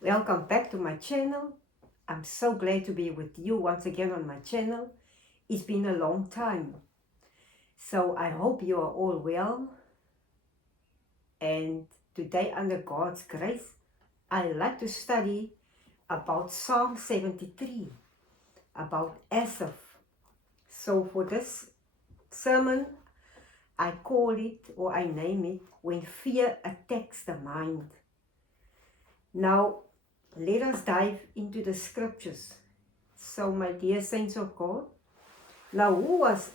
Welcome back to my channel. I'm so glad to be with you once again on my channel. It's been a long time. So I hope you are all well. And today, under God's grace, I like to study about Psalm 73, about Asaph. So for this sermon, I call it, or I name it, When Fear Attacks the Mind. Now, let us dive into the scriptures. So, my dear saints of God, now who was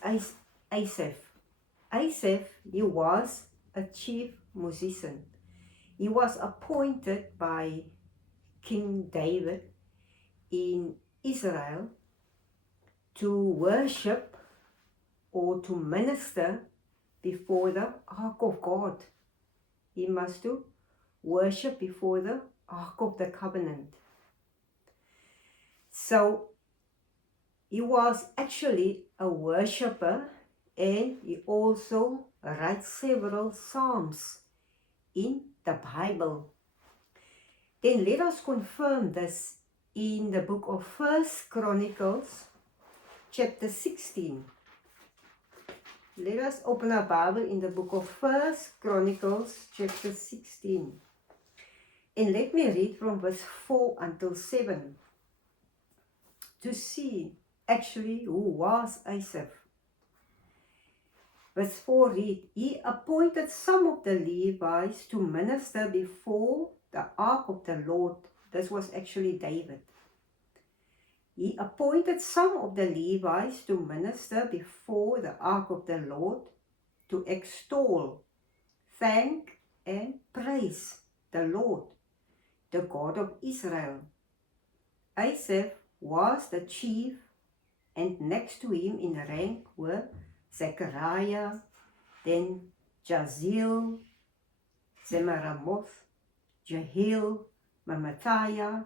Asaph? Asaph, he was a chief musician. He was appointed by King David in Israel to worship or to minister before the Ark of God. He must do worship before the Ark of the Covenant. So he was actually a worshipper, and he also writes several psalms in the Bible. Then let us confirm this in the book of 1 Chronicles chapter 16. Let us open our Bible in the book of 1 Chronicles chapter 16. And let me read from verse 4 until 7 to see actually who was Asaph. Verse 4 read, He appointed some of the Levites to minister before the ark of the Lord. This was actually David. He appointed some of the Levites to minister before the ark of the Lord, to extol, thank, and praise the Lord, the God of Israel. Asaph was the chief, and next to him in rank were Zechariah, then Jaziel, Zemaramoth, Jehiel, Mamathiah,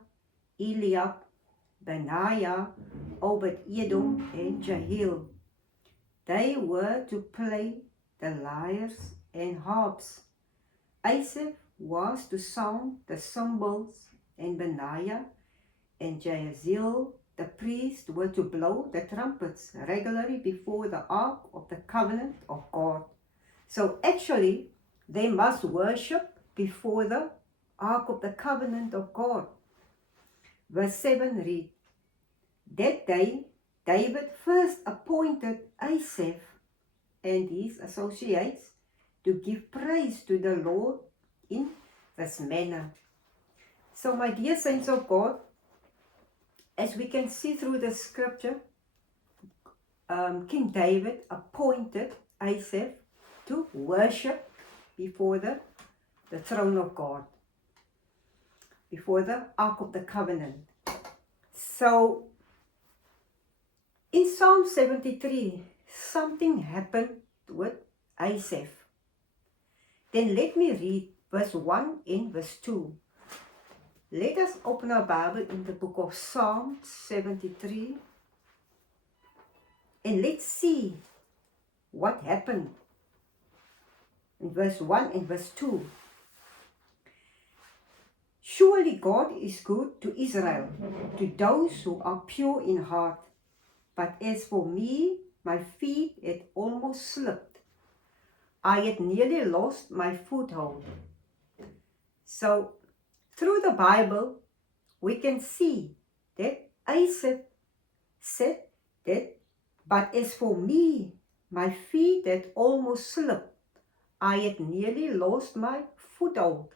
Eliab, Benaiah, Obed-Edom, and Jehiel. They were to play the lyres and harps. Asaph was to sound the cymbals, and Benaiah and Jaziel, the priest, were to blow the trumpets regularly before the ark of the covenant of God. So actually, they must worship before the ark of the covenant of God. Verse 7 read, That day, David first appointed Asaph and his associates to give praise to the Lord in this manner. So my dear saints of God, as we can see through the scripture, King David appointed Asaph to worship before the throne of God, before the Ark of the Covenant. So, in Psalm 73, something happened with Asaph. Then let me read verse 1 and verse 2. Let us open our Bible in the book of Psalm 73 and let's see what happened in verse 1 and verse 2. Surely God is good to Israel, to those who are pure in heart. But as for me, my feet had almost slipped. I had nearly lost my foothold. So, through the Bible, we can see that Asaph said that, but as for me, my feet had almost slipped. I had nearly lost my foothold.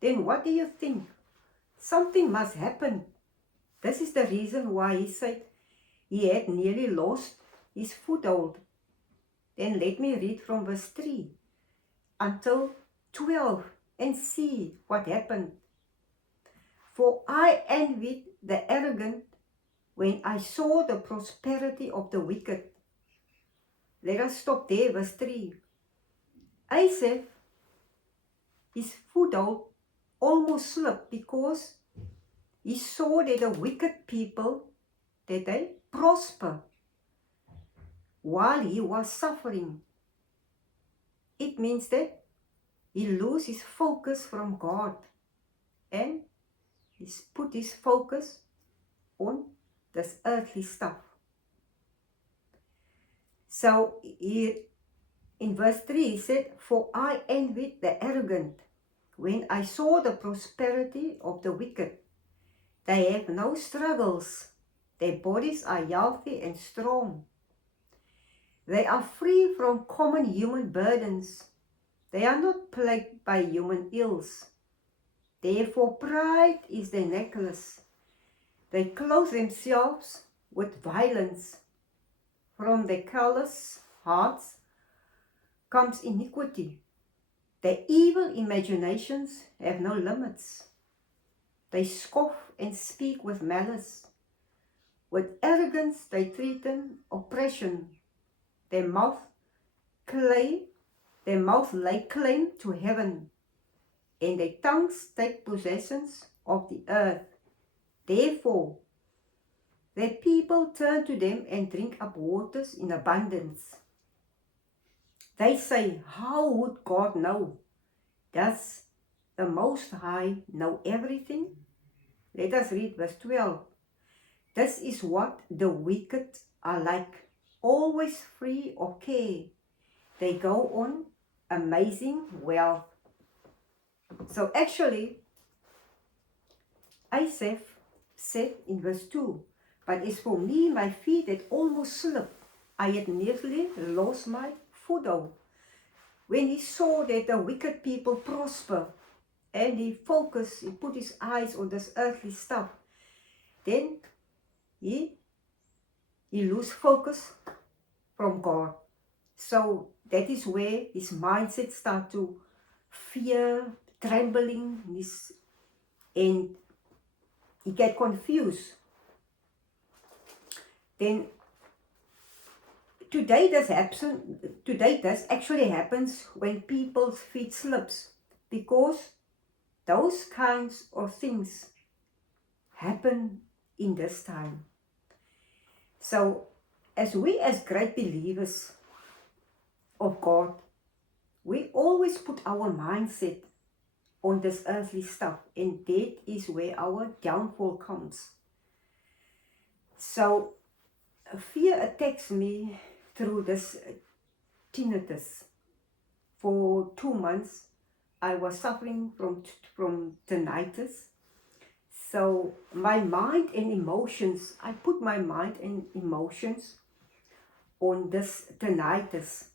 Then what do you think? Something must happen. This is the reason why he said he had nearly lost his foothold. Then let me read from verse 3 until 12 and see what happened. For I envied the arrogant when I saw the prosperity of the wicked. Let us stop there, verse 3. Asaph, his foothold almost slipped because he saw that the wicked people, that they prosper while he was suffering. It means that he loses his focus from God and He's put his focus on this earthly stuff. So here in verse 3 he said, "For I envied the arrogant when I saw the prosperity of the wicked. They have no struggles. Their bodies are healthy and strong. They are free from common human burdens. They are not plagued by human ills. Therefore pride is their necklace. They clothe themselves with violence. From their callous hearts comes iniquity. Their evil imaginations have no limits. They scoff and speak with malice. With arrogance they threaten oppression. Their mouth lay claim to heaven, and their tongues take possession of the earth. Therefore, their people turn to them and drink up waters in abundance. They say, how would God know? Does the Most High know everything? Let us read verse 12. This is what the wicked are like, always free of care. They go on amazing wealth. So actually, Asaph said in verse 2, but as for me, my feet had almost slipped. I had nearly lost my foothold. When he saw that the wicked people prosper, and he put his eyes on this earthly stuff, then he lose focus from God. So that is where his mindset start to fear, trembling, and he get confused. Then today this actually happens when people's feet slips, because those kinds of things happen in this time. So as great believers of God, we always put our mindset on this earthly stuff, and that is where our downfall comes. So fear attacks me through this tinnitus. For 2 months I was suffering from tinnitus. So my mind and emotions, I put my mind and emotions on this tinnitus.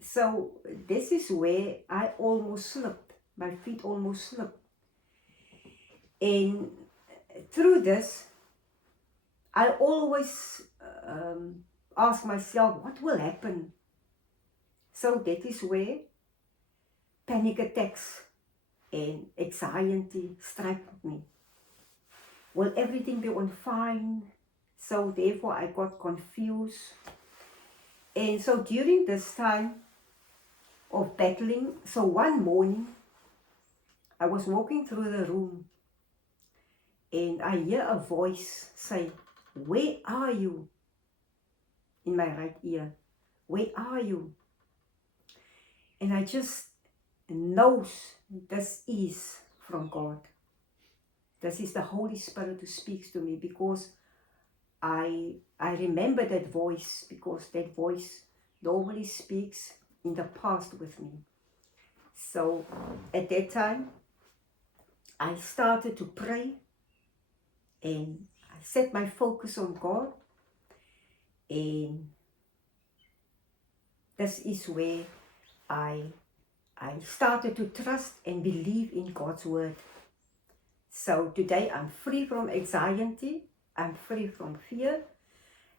So this is where I almost slipped. My feet almost slipped. And through this, I always ask myself, what will happen? So that is where panic attacks and anxiety strike me. Will everything be on fine? So therefore I got confused. And so during this time of battling, so one morning I was walking through the room and I hear a voice say, "Where are you?" in my right ear. "Where are you?" And I just know this is from God. This is the Holy Spirit who speaks to me, because I remember that voice, because that voice normally speaks in the past with me. So at that time, I started to pray and I set my focus on God, and this is where I started to trust and believe in God's word. So today I'm free from anxiety, I'm free from fear,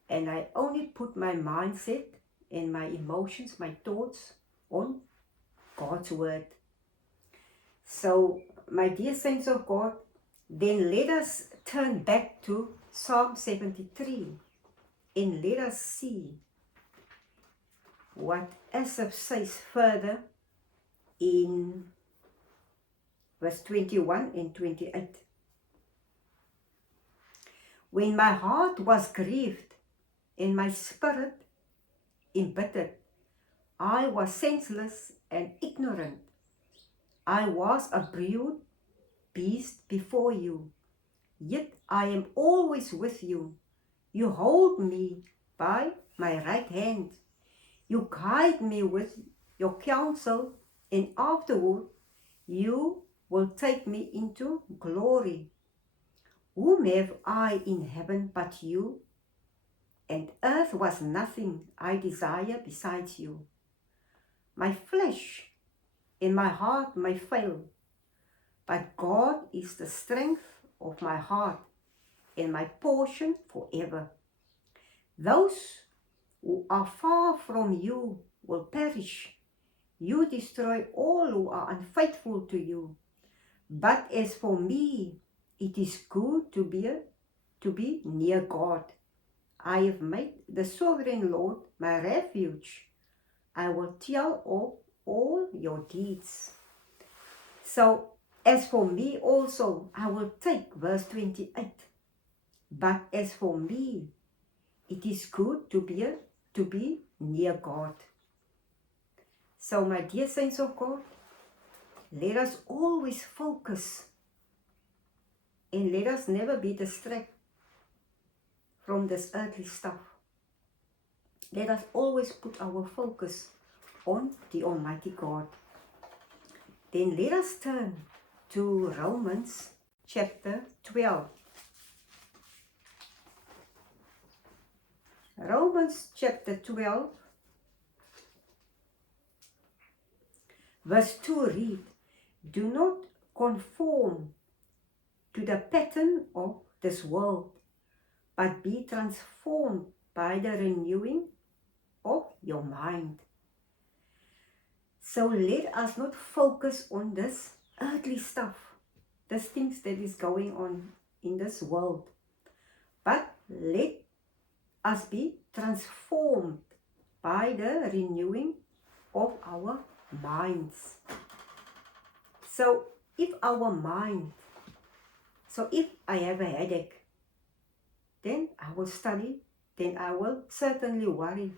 and I only put my mindset and my emotions, my thoughts on God's word. So my dear saints of God, then let us turn back to Psalm 73 and let us see what Asaph says further in verse 21 and 28. When my heart was grieved and my spirit embittered, I was senseless and ignorant. I was a brute beast before you. yet I am always with you. You hold me by my right hand. You guide me with your counsel, and afterward you will take me into glory. Whom have I in heaven but you? And earth was nothing I desire besides you. My flesh and my heart may fail, but God is the strength of my heart and my portion forever. Those who are far from you will perish. You destroy all who are unfaithful to you. But as for me, it is good to be near God. I have made the sovereign Lord my refuge. I will tell of all your deeds. So, as for me also, I will take verse 28. But as for me, it is good to be near God. So, my dear saints of God, let us always focus and let us never be distracted from this earthly stuff. Let us always put our focus on the Almighty God. Then let us turn to Romans chapter 12. Romans chapter 12, verse 2 read, do not conform to the pattern of this world, but be transformed by the renewing of your mind. So let us not focus on this earthly stuff, these things that is going on in this world, but let us be transformed by the renewing of our minds. So if I have a headache, then I will study, then I will certainly worry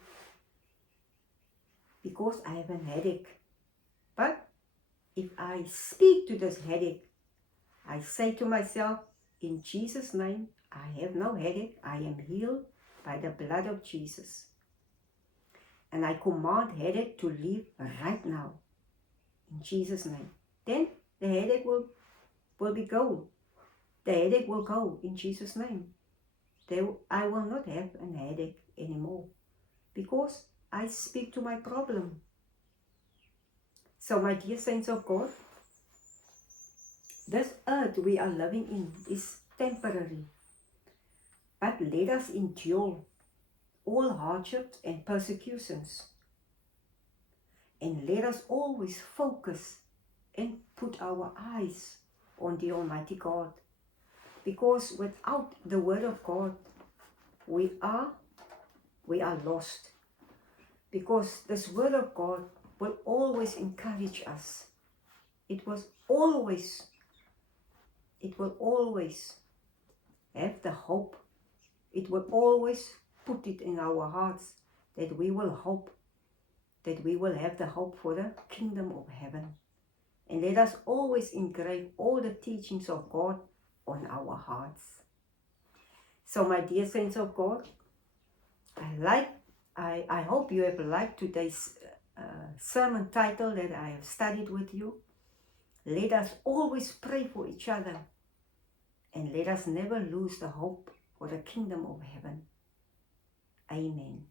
because I have a headache. But if I speak to this headache, I say to myself, in Jesus' name, I have no headache, I am healed by the blood of Jesus. And I command headache to leave right now, in Jesus' name. Then the headache will be gone. The headache will go in Jesus' name. I will not have a headache anymore because I speak to my problem. So my dear saints of God, this earth we are living in is temporary. But let us endure all hardships and persecutions. And let us always focus and put our eyes on the Almighty God. Because without the Word of God, we are lost. Because this Word of God will always encourage us. It will always have the hope. It will always put it in our hearts that we will hope, that we will have the hope for the kingdom of heaven. And let us always engrave all the teachings of God on our hearts. So my dear saints of God, I hope you have liked today's sermon title that I have studied with you. Let us always pray for each other, and let us never lose the hope for the kingdom of heaven. Amen.